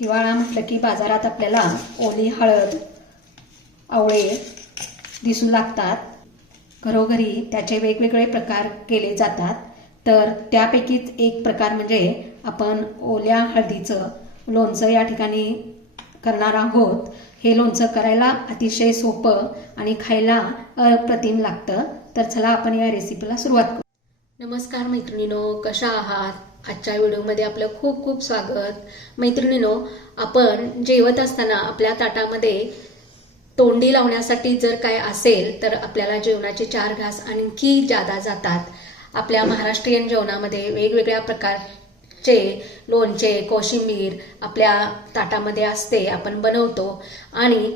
हिवाळा म्हटलं की बाजारात आपल्याला ओली हळद, आवळे दिसू लागतात। घरोघरी त्याचे वेगवेगळे प्रकार केले जातात। तर त्यापैकीच एक प्रकार म्हणजे आपण ओल्या हळदीचं लोणचं या ठिकाणी करणार आहोत। हे लोणचं करायला अतिशय सोपं आणि खायला अप्रतिम लागतं। तर चला आपण या रेसिपीला सुरुवात करू। नमस्कार मैत्रिणींनो, कशा आहात? आजच्या व्हिडिओमध्ये आपलं खूप खूप स्वागत। मैत्रिणींनो, आपण जेवत असताना आपल्या ताटामध्ये तोंडी लावण्यासाठी जर काय असेल तर आपल्याला जेवणाचे 4 घास आणखी जादा जातात। आपल्या महाराष्ट्रीयन जेवणामध्ये वेगवेगळ्या प्रकारचे लोणचे, कोशिंबीर आपल्या ताटामध्ये असते, आपण बनवतो आणि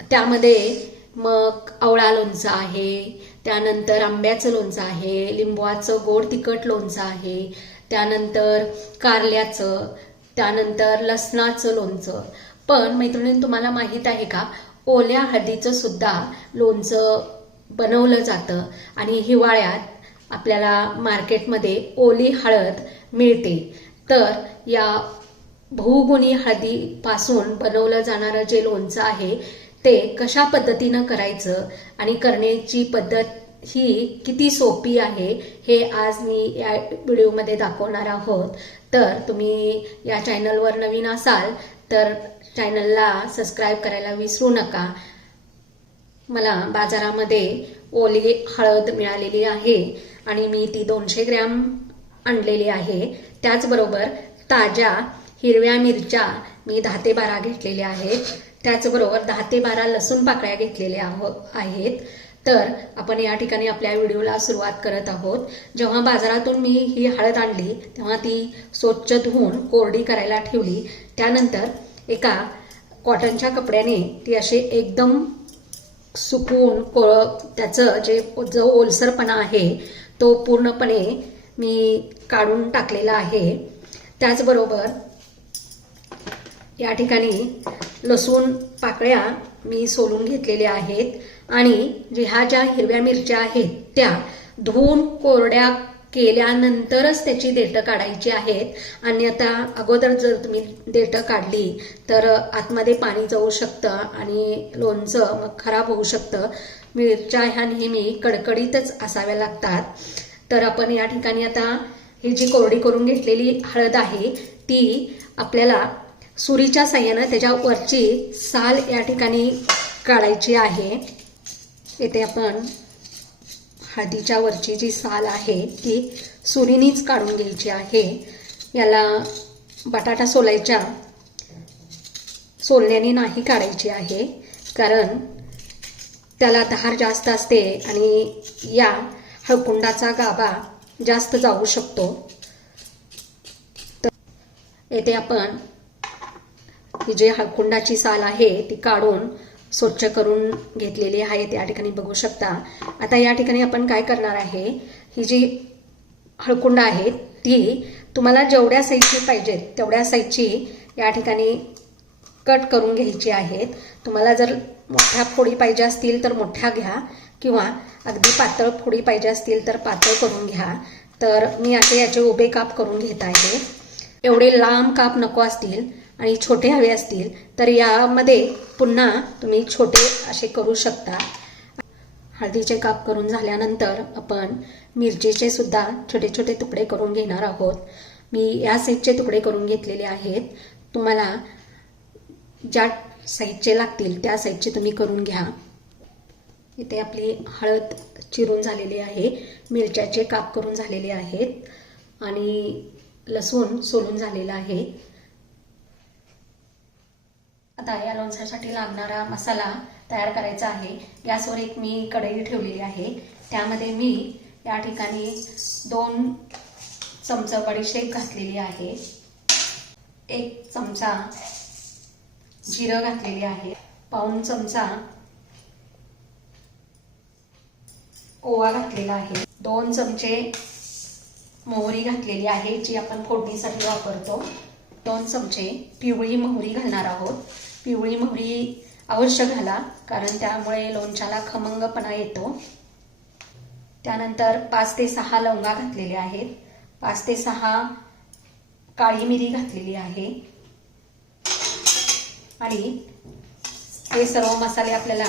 त्यामध्ये मग आवळा लोणचं आहे, त्यानंतर आंब्याचं लोणचं आहे, लिंबवाचं गोड तिखट लोणचं आहे, त्यानंतर कारल्याचं, त्यानंतर लसणाचं लोणचं। पण मैत्रिणींनो, तुम्हाला माहित आहे का, ओल्या हळदीचं सुद्धा लोणचं बनवलं जातं आणि हिवाळ्यात आपल्याला मार्केटमध्ये ओली हळद मिळते। तर या बहुगुणी हळदीपासून बनवलं जाणारं जे लोणचं आहे ते कशा पद्धतीनं करायचं आणि करण्याची पद्धत ही किती सोपी आहे हे आज मी या व्हिडिओमध्ये दाखवणार आहोत। तर तुम्ही या चॅनलवर नवीन असाल तर चॅनलला सबस्क्राईब करायला विसरू नका। मला बाजारामध्ये ओली हळद मिळालेली आहे आणि मी ती 200 ग्रॅम आणलेली आहे। त्याचबरोबर ताज्या हिरव्या मिरच्या मी 10 ते 12 घेतलेल्या आहेत। त्याचबरोबर 10 ते 12 लसूण पाकळ्या घेतलेल्या आहेत। तर आपण या ठिकाणी आपल्या व्हिडिओला सुरुवात करत आहोत। जेव्हा बाजारातून मी ही हळद आणली तेव्हा ती स्वच्छ धुवून कोरडी करायला ठेवली। त्यानंतर एका कॉटनच्या कपड्याने ती असे एकदम सुकवून त्याचं जो ओलसरपणा आहे तो पूर्णपणे मी काढून टाकलेला आहे। त्याचबरोबर या ठिकाणी लसूण पाकळ्या मी सोलून घेतलेल्या आहेत आणि ह्या ज्या हिरव्या मिरच्या आहेत त्या धुवून कोरड्या केल्यानंतरच त्याची देठं काढायची आहेत। अन्यथा अगोदर जर तुम्ही देठं काढली तर आतमध्ये पाणी जाऊ शकतं आणि लोणचं मग खराब होऊ शकतं। मिरच्या ह्या नेहमी कडकडीतच असाव्या लागतात। तर आपण या ठिकाणी आता ही जी कोरडी करून घेतलेली हळद आहे ती आपल्याला सुरीच्या साहाय्यानं त्याच्यावरची साल या ठिकाणी काढायची आहे। इथे आपण हळदीच्या वरची जी साल आहे ती सुरीनीच काढून घ्यायची आहे। याला बटाटा सोलण्याने नाही काढायची आहे, कारण त्याला धार जास्त असते आणि या हळकुंडाचा गाभा जास्त जाऊ शकतो। तर येथे आपण ही जी हळकुंडाची साल आहे ती काढून स्वच्छ करून घेतलेली आहे, त्या ठिकाणी बघू शकता। आता या ठिकाणी आपण काय करणार आहे, ही जी हळकुंड आहे ती तुम्हाला जेवढ्या साईजची पाहिजे तेवढ्या साईजची या ठिकाणी कट करून घ्यायची आहेत। तुम्हाला जर मोठ्या फोडी पाहिजे असतील तर मोठ्या घ्या किंवा अगदी पातळ फोडी पाहिजे असतील तर पातळ करून घ्या। तर मी असे याचे उभे काप करून घेत आहे। एवढे लांब काप नको असतील आणि छोटे हवे असतील तर यामध्ये पुन्हा तुम्ही छोटे असे करू शकता। हळदीचे काप करून झाल्यानंतर आपण मिरचीचे सुद्धा छोटे छोटे तुकडे करून घेणार आहोत। मी या साईजचे तुकडे करून घेतलेले आहेत। तुम्हाला ज्या साईजचे लागतील त्या साईजचे तुम्ही करून घ्या। इथे आपली हळद चिरून झालेली आहे, मिरच्याचे काप करून झालेले आहेत आणि लसूण सोलून झालेला आहे। आता या लोणच्यासाठी लागणारा मसाला तयार करायचा आहे। गॅसवर एक मी कढई ठेवलेली आहे, त्यामध्ये मी या ठिकाणी 2 चमचा बडीशेप घातलेली आहे, 1 चमचा जिरं घातलेली आहे, पाऊण चमचा ओवा घातलेला आहे, 2 चमचे मोहरी घातलेली आहे जी आपण फोडणीसाठी वापरतो, 2 चमचे पिवळी मोहरी घालणार आहोत। पिवळी मोहरी अवश्य घाला, कारण त्यामुळे लोणच्याला खमंगपणा येतो। त्यानंतर 5 ते 6 लवंगा घातलेल्या आहेत, 5 ते 6 काळी मिरी घातलेली आहे, आणि हे सर्व मसाले आपल्याला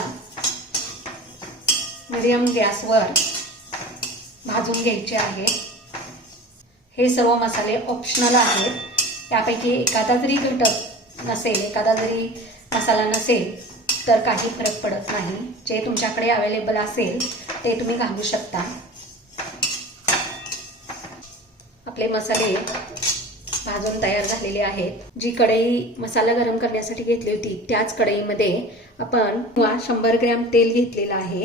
मीडियम गॅसवर भाजून घ्यायचे आहेत. हे सर्व मसाले ऑप्शनल आहेत. त्यापैकी एखादा जरी घटक नसेल, एखादा जरी मसाला नसेल तर काही फरक पडत नाही. जे तुमच्याकडे अवेलेबल असेल ते तुम्ही घालू शकता. आपले मसाले भाजून तयार झालेले आहेत. जी कढई मसाला गरम करण्यासाठी घेतली होती त्याच कढईमध्ये आपण 100 ग्रॅम तेल घेतलेलं आहे.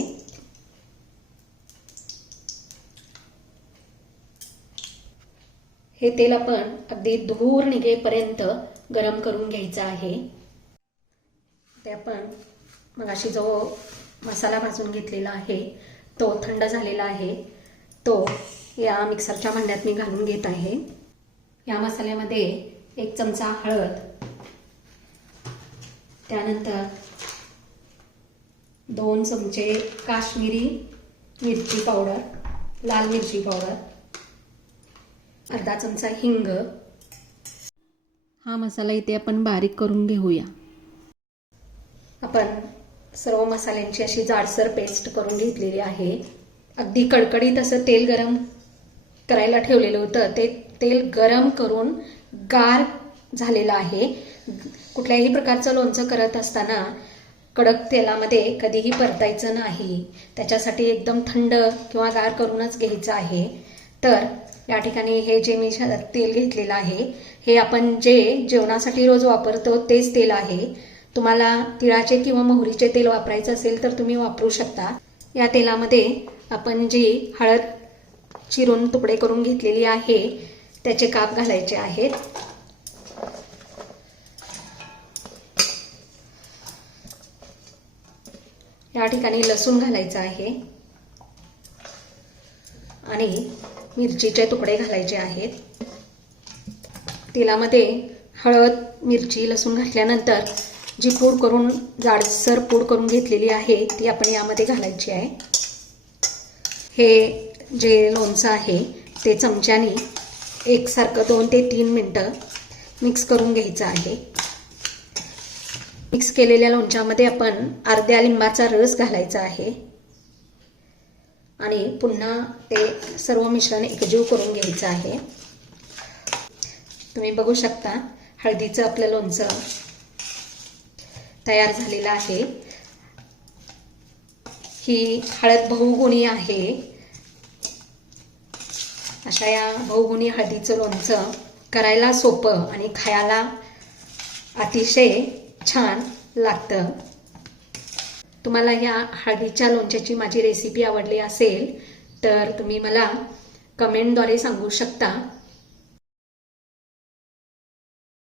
हे तेल आपण अगदी धूर निघेपर्यंत गरम करून घ्यायचं आहे. ते आपण मगाशी जो मसाला भाजून घेतलेला आहे तो थंड झालेला आहे. तो या मिक्सरच्या भांड्यात मी घालून घेत आहे. या मसाल्यामध्ये 1 चमचा हळद, त्यानंतर 2 चमचे काश्मीरी मिरची पावडर, लाल मिरची पावडर, अर्धा चमचा हिंग. हा मसाला इथे आपण बारीक करून घेऊया. आपण सर्व मसाल्यांची अशी जाडसर पेस्ट करून घेतलेली आहे. अगदी कडकडीत असं तेल गरम करायला ठेवलेलं होतं. ते तेल गरम करून गार झालेलं आहे. कुठल्याही प्रकारचं लोणचं करत असताना कडक तेलामध्ये कधीही परतायचं नाही. त्याच्यासाठी एकदम थंड किंवा गार करूनच घ्यायचं आहे. तर या ठिकाणी हे जे मी तेल घेतलेलं आहे हे आपण जे जेवणासाठी रोज वापरतो तेच तेल आहे. तुम्हाला तिळाचे किंवा मोहरीचे तेल वापरायचं असेल तर तुम्ही वापरू शकता. या तेलामध्ये आपण जी हळद चिरून तुकडे करून घेतलेली आहे त्याचे काप घालायचे आहेत. या ठिकाणी लसूण घालायचं आहे आणि मिरचीचे तुकडे घालायचे आहेत. तेलामध्ये हळद, मिरची, लसूण घातल्यानंतर जी पूड करून जाडसर पूड करून घेतलेली आहे ती आपण यामध्ये घालायची आहे. हे जे लोणचं आहे ते चमच्याने एकसारखं 2 ते 3 मिनटं मिक्स करून घ्यायचं आहे. मिक्स केलेल्या लोणच्यामध्ये आपण अर्ध्या लिंबाचा रस घालायचा आहे आणि पुन्हा ते सर्व मिश्रण एकजीव करून घ्यायचं आहे. तुम्ही बघू शकता हळदीचं आपलं लोणचं तयार झालेलं आहे. ही हळद बहुगुणी आहे. अशा या बहुगुणी हळदीचं लोणचं करायला सोपं आणि खायला अतिशय छान लागतं. तुम्हाला या हळदीच्या लोणच्याची माझी रेसिपी आवडली असेल तर तुम्ही मला कमेंटद्वारे सांगू शकता.